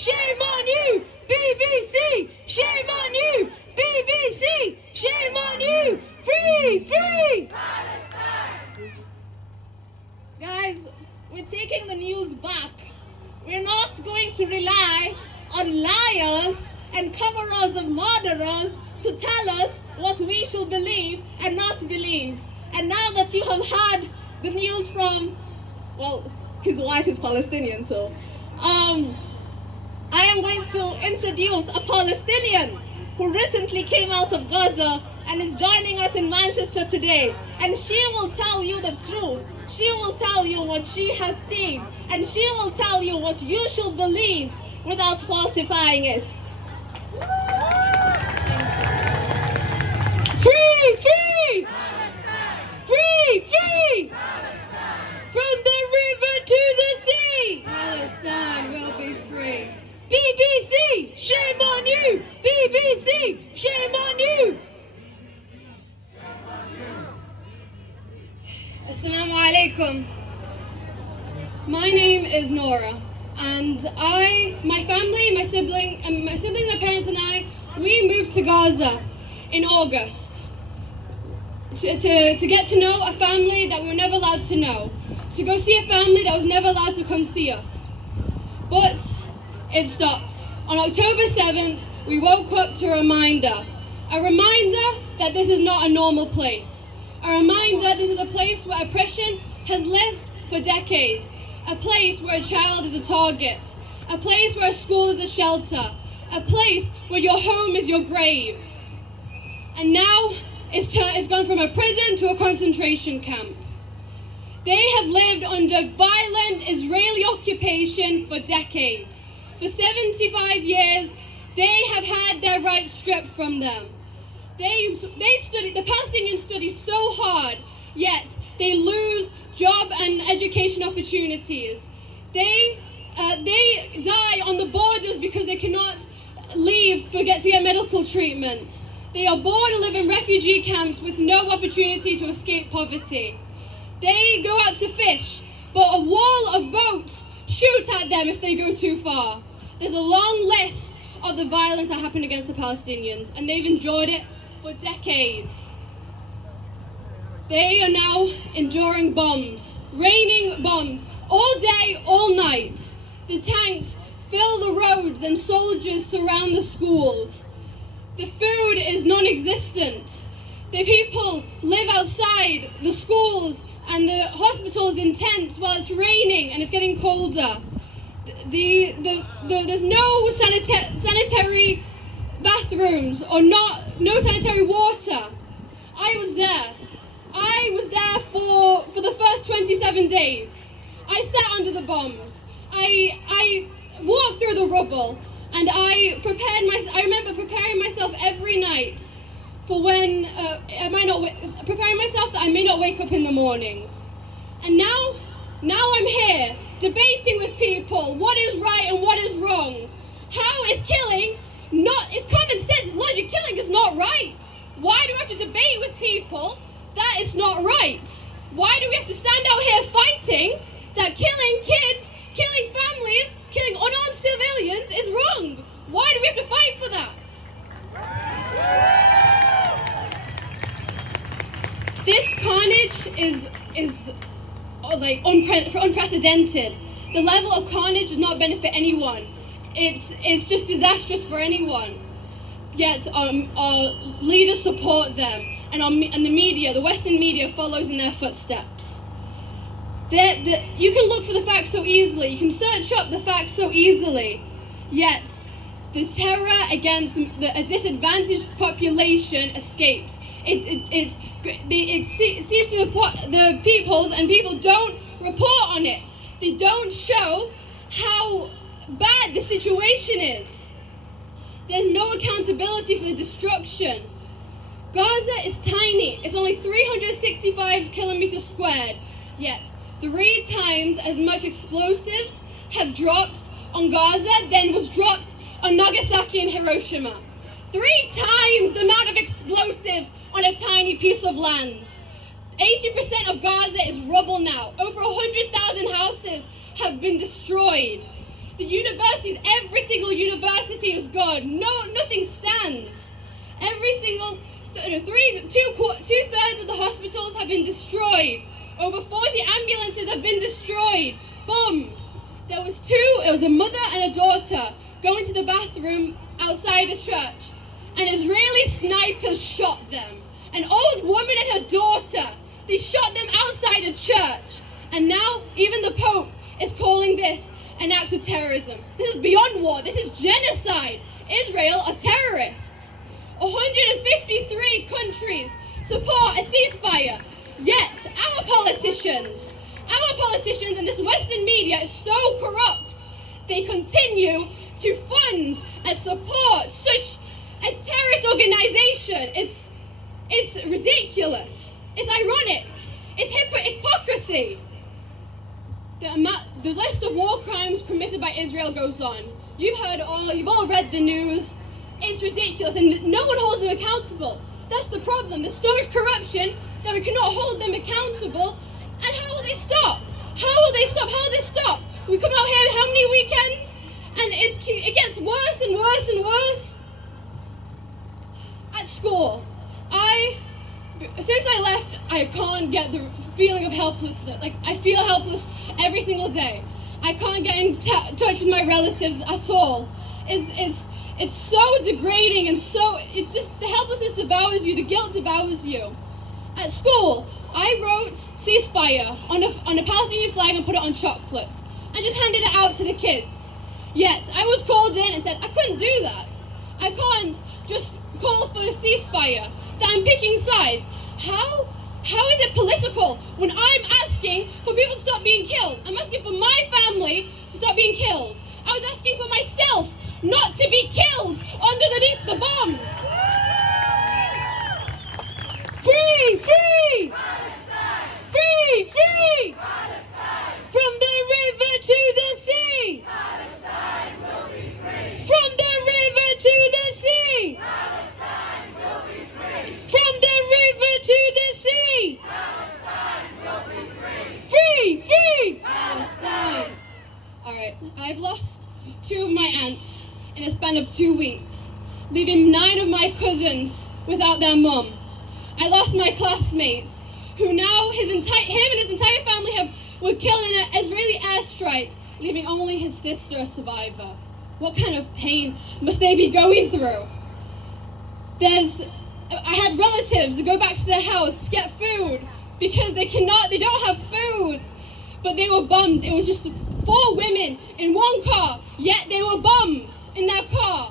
Shame on you, BBC! Shame on you, BBC! Shame on you! Free! Free! Guys, we're taking the news back. We're not going to rely on liars and coverers of murderers to tell us what we should believe and not believe. And now that you have heard the news from, well, his wife is Palestinian, so I am going to introduce a Palestinian who recently came out of Gaza and is joining us in Manchester today. And she will tell you the truth. She will tell you what she has seen. And she will tell you what you should believe without falsifying it. Free! Free! Free! Free! From the river to the sea! Palestine will be free. BBC! Shame on you! BBC! Shame on you! Assalamu alaikum. My name is Nora, and my family, my siblings, my parents and I, we moved to Gaza in August to get to know a family that we were never allowed to know, to go see a family that was never allowed to come see us. But it stopped. On October 7th, we woke up to a reminder that this is not a normal place. A reminder this is a place where oppression has lived for decades. A place where a child is a target. A place where a school is a shelter. A place where your home is your grave. And now it's gone from a prison to a concentration camp. They have lived under violent Israeli occupation for decades. For 75 years, they have had their rights stripped from them. The Palestinians study so hard, yet they lose job and education opportunities. They die on the borders because they cannot leave to get medical treatment. They are born and live in refugee camps with no opportunity to escape poverty. They go out to fish, but a wall of boats shoot at them if they go too far. There's a long list of the violence that happened against the Palestinians, and they've endured it for decades. They are now enduring bombs, raining bombs, all day, all night. The tanks fill the roads and soldiers surround the schools. The food is non-existent. The people live outside the schools and the hospitals in tents while it's raining and it's getting colder. There's no sanitary bathrooms or no sanitary water. I was there for the first 27 days. I sat under the bombs. I walked through the rubble, and I remember preparing myself every night for when preparing myself that I may not wake up in the morning. And now I'm here debating with people what is right and what is wrong. How is killing it's common sense, it's logic. Killing is not right. Why do we have to debate with people that it's not right? Why do we have to stand out here fighting that killing kids, killing families, killing unarmed civilians is wrong? Why do we have to fight for that? This carnage is like unprecedented. The level of carnage does not benefit anyone. It's just disastrous for anyone. Yet our leaders support them, and the media, the Western media, follows in their footsteps. You can look for the facts so easily. You can search up the facts so easily. Yet the terror against a disadvantaged population escapes. It seeps through the peoples, and people don't report on it. They don't show how bad the situation is. There's no accountability for the destruction. Gaza is tiny. It's only 365 kilometers squared, yet 3 times as much explosives have dropped on Gaza than was dropped on Nagasaki and Hiroshima. 3 times the amount of explosives on a tiny piece of land. 80% of Gaza is rubble now. Over 100,000 houses have been destroyed. The universities, every single university is gone. Nothing stands. Every single, two-thirds of the hospitals have been destroyed. Over 40 ambulances have been destroyed, bombed. It was a mother and a daughter going to the bathroom outside a church, and Israeli snipers shot them. An old woman and her daughter, they shot them outside a church. And now even the Pope is calling this an act of terrorism. This is beyond war, this is genocide. Israel are terrorists. 153 countries support a ceasefire, yet our politicians and this Western media is so corrupt. They continue to fund and support such a terrorist organization. It's ridiculous. It's ironic. It's hypocrisy. The list of war crimes committed by Israel goes on. You've all read the news. It's ridiculous, and no one holds them accountable. That's the problem. There's so much corruption that we cannot hold them accountable. And how will they stop? We come out here how many weekends? And it gets worse and worse and worse. At school, since I left, I can't get the feeling of helplessness. Like, I feel helpless every single day. I can't get in touch with my relatives at all. It's so degrading, and the helplessness devours you, the guilt devours you. At school, I wrote ceasefire on a Palestinian flag and put it on chocolates and just handed it out to the kids. Yet, I was called in and said, I couldn't do that. I can't just call for a ceasefire, that I'm picking sides. How is it political when I'm asking for people to stop being killed? I'm asking for my family to stop being killed. I was asking for myself not to be killed underneath the bombs. Free! Free! Palestine! Free! Free! Palestine! From the river to the sea! Palestine will be free! From the river to the sea! Palestine will be free! From the river to the sea! Palestine will be free! Free! Free! Palestine! Alright, I've lost 2 of my aunts in a span of 2 weeks, leaving 9 of my cousins without their mum. I lost my classmates, who now him and his entire family were killed in an Israeli airstrike, leaving only his sister a survivor. What kind of pain must they be going through? I had relatives that go back to their house to get food because they don't have food, but they were bombed. It was just 4 women in 1 car, yet they were bombed in their car.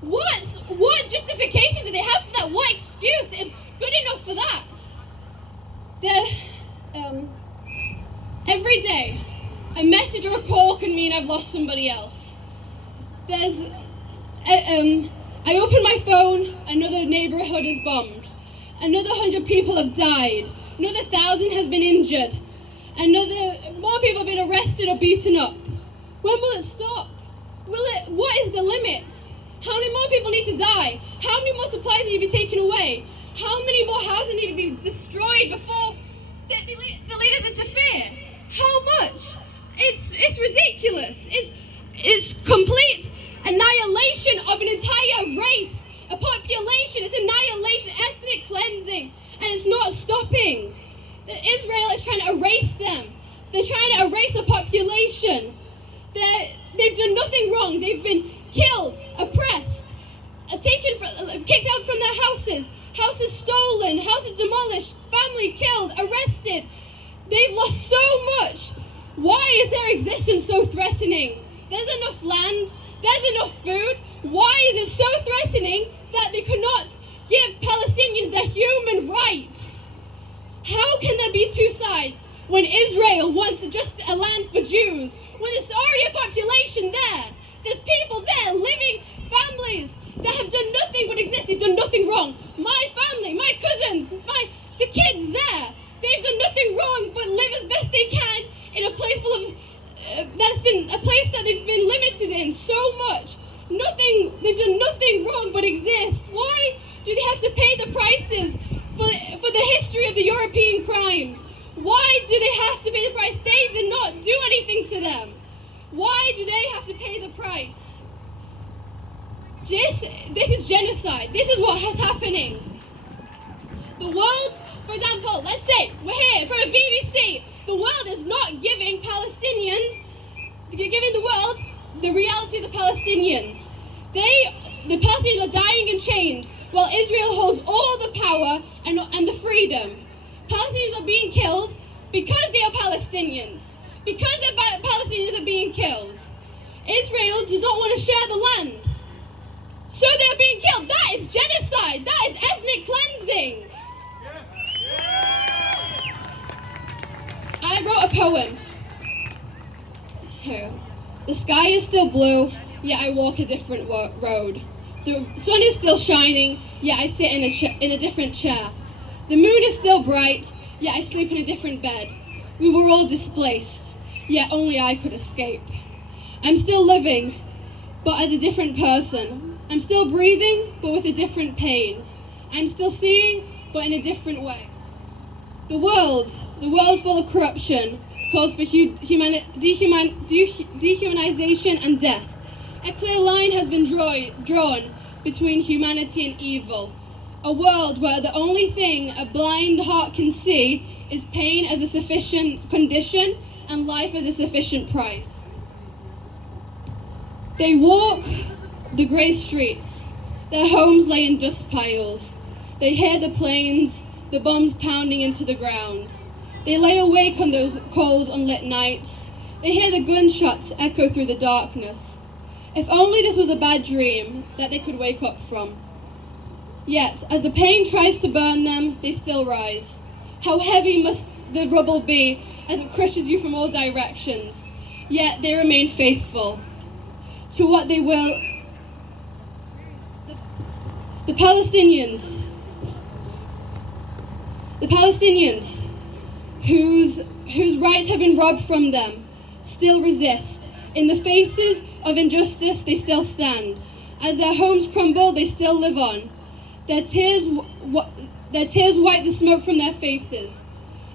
What justification do they have for that? What excuse is good enough for that? Every day, a message or a call can mean I've lost somebody else. I open my phone, another neighborhood is bombed. Another 100 people have died. Another 1,000 has been injured. More people have been arrested or beaten up. When will it stop? What is the limit? How many more people need to die? How many more supplies need to be taken away? How many more houses need to be destroyed before the leaders interfere? How much? It's ridiculous. It's complete annihilation of an entire race, a population. It's annihilation, ethnic cleansing, and it's not stopping. Israel is trying to erase them. They're trying to erase a population. They've done nothing wrong. They've been killed, oppressed, kicked out from their houses. Houses stolen, houses demolished, family killed, arrested. They've lost so much. Why is their existence so threatening? There's enough land, there's enough food. Why is it so threatening that they could not give Palestinians their human rights? How can there be 2 sides when Israel wants just a land for Jews, when there's already a population there? There's people there, living families that have done nothing but exist. They've done nothing wrong. My family, my cousins, the kids there, they've done nothing wrong but live as best they can in a place a place that they've been limited in so much. They've done nothing wrong but exist. Why do they have to pay the prices for the history of the European crimes? Why do they have to pay the price? They did not do anything to them. Why do they have to pay the price? This is genocide. This is what is happening. The world, for example, let's say we're here from a BBC. The world is not giving Palestinians, giving the world the reality of the Palestinians. The Palestinians are dying in chains while Israel holds all the power and the freedom. Palestinians are being killed because they are Palestinians. Because the Palestinians are being killed. Israel does not want to share the land. So they are being killed. That is genocide. That is ethnic cleansing. I wrote a poem. Here. The sky is still blue, yet I walk a different road. The sun is still shining, yet I sit in a different chair. The moon is still bright, yet I sleep in a different bed. We were all displaced, yet only I could escape. I'm still living, but as a different person. I'm still breathing, but with a different pain. I'm still seeing, but in a different way. The world full of corruption, calls for dehumanization and death. A clear line has been drawn between humanity and evil. A world where the only thing a blind heart can see is pain as a sufficient condition and life as a sufficient price. They walk the grey streets. Their homes lay in dust piles. They hear the planes, the bombs pounding into the ground. They lay awake on those cold, unlit nights. They hear the gunshots echo through the darkness. If only this was a bad dream that they could wake up from. Yet, as the pain tries to burn them, they still rise. How heavy must the rubble be as it crushes you from all directions? Yet they remain faithful to what they will. The Palestinians, whose rights have been robbed from them, still resist. In the faces of injustice, they still stand. As their homes crumble, they still live on. Their tears wipe the smoke from their faces.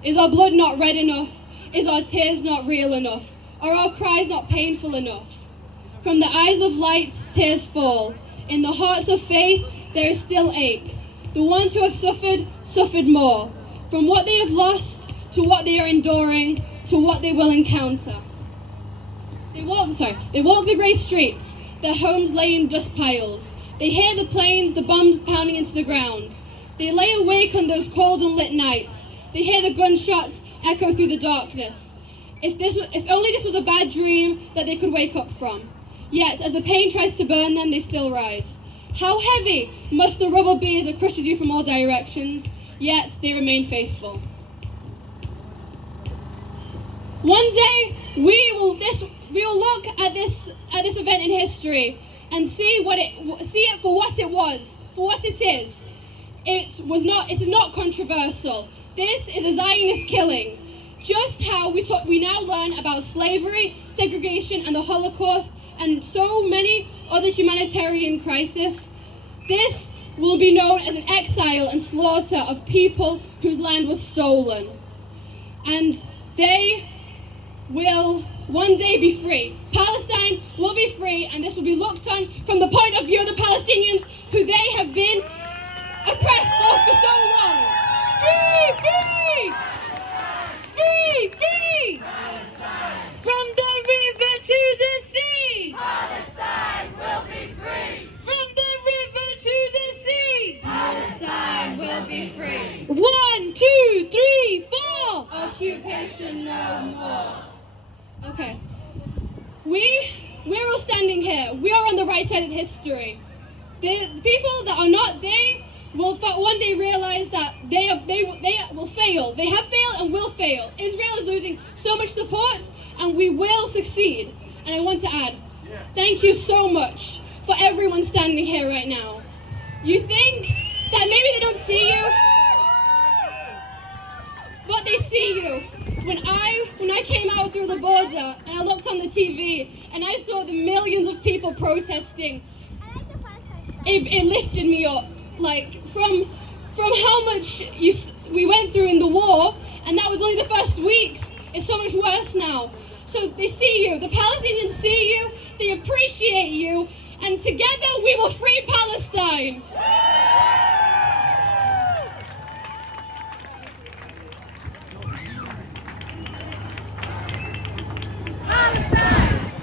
Is our blood not red enough? Is our tears not real enough? Are our cries not painful enough? From the eyes of light, tears fall. In the hearts of faith, there is still ache. The ones who have suffered more. From what they have lost, to what they are enduring, to what they will encounter. They walk the grey streets. Their homes lay in dust piles. They hear the planes, the bombs pounding into the ground. They lay awake on those cold and lit nights. They hear the gunshots echo through the darkness. If only this was a bad dream that they could wake up from. Yet, as the pain tries to burn them, they still rise. How heavy must the rubble be as it crushes you from all directions? Yet they remain faithful. One day we will look at this event in history and see it for what it was, for what it is. It is not controversial. This is a Zionist killing. Just how we now learn about slavery, segregation, and the Holocaust, and so many other humanitarian crises. This will be known as an exile and slaughter of people whose land was stolen. And they will one day be free. Palestine will be free, and this will be looked on from the point of view of the Palestinians who they have been oppressed for so long. Free! Free! Free! Free! Palestine. From the river to the sea! Palestine will be free! From the river to the sea! Palestine will be free! 1, 2, 3, 4! Occupation no more. Okay. We're all standing here. We are on the right side of history. The people that are not, they will one day realize that they will fail. They have failed and will fail. Israel is losing so much support, and we will succeed. And I want to add, thank you so much for everyone standing here right now. You think that maybe they don't see you, but they see you. When I came out through the border and I looked on the TV and I saw the millions of people protesting, it lifted me up. Like from how much we went through in the war, and that was only the first weeks. It's so much worse now. So they see you, the Palestinians see you, they appreciate you, and together we will free Palestine.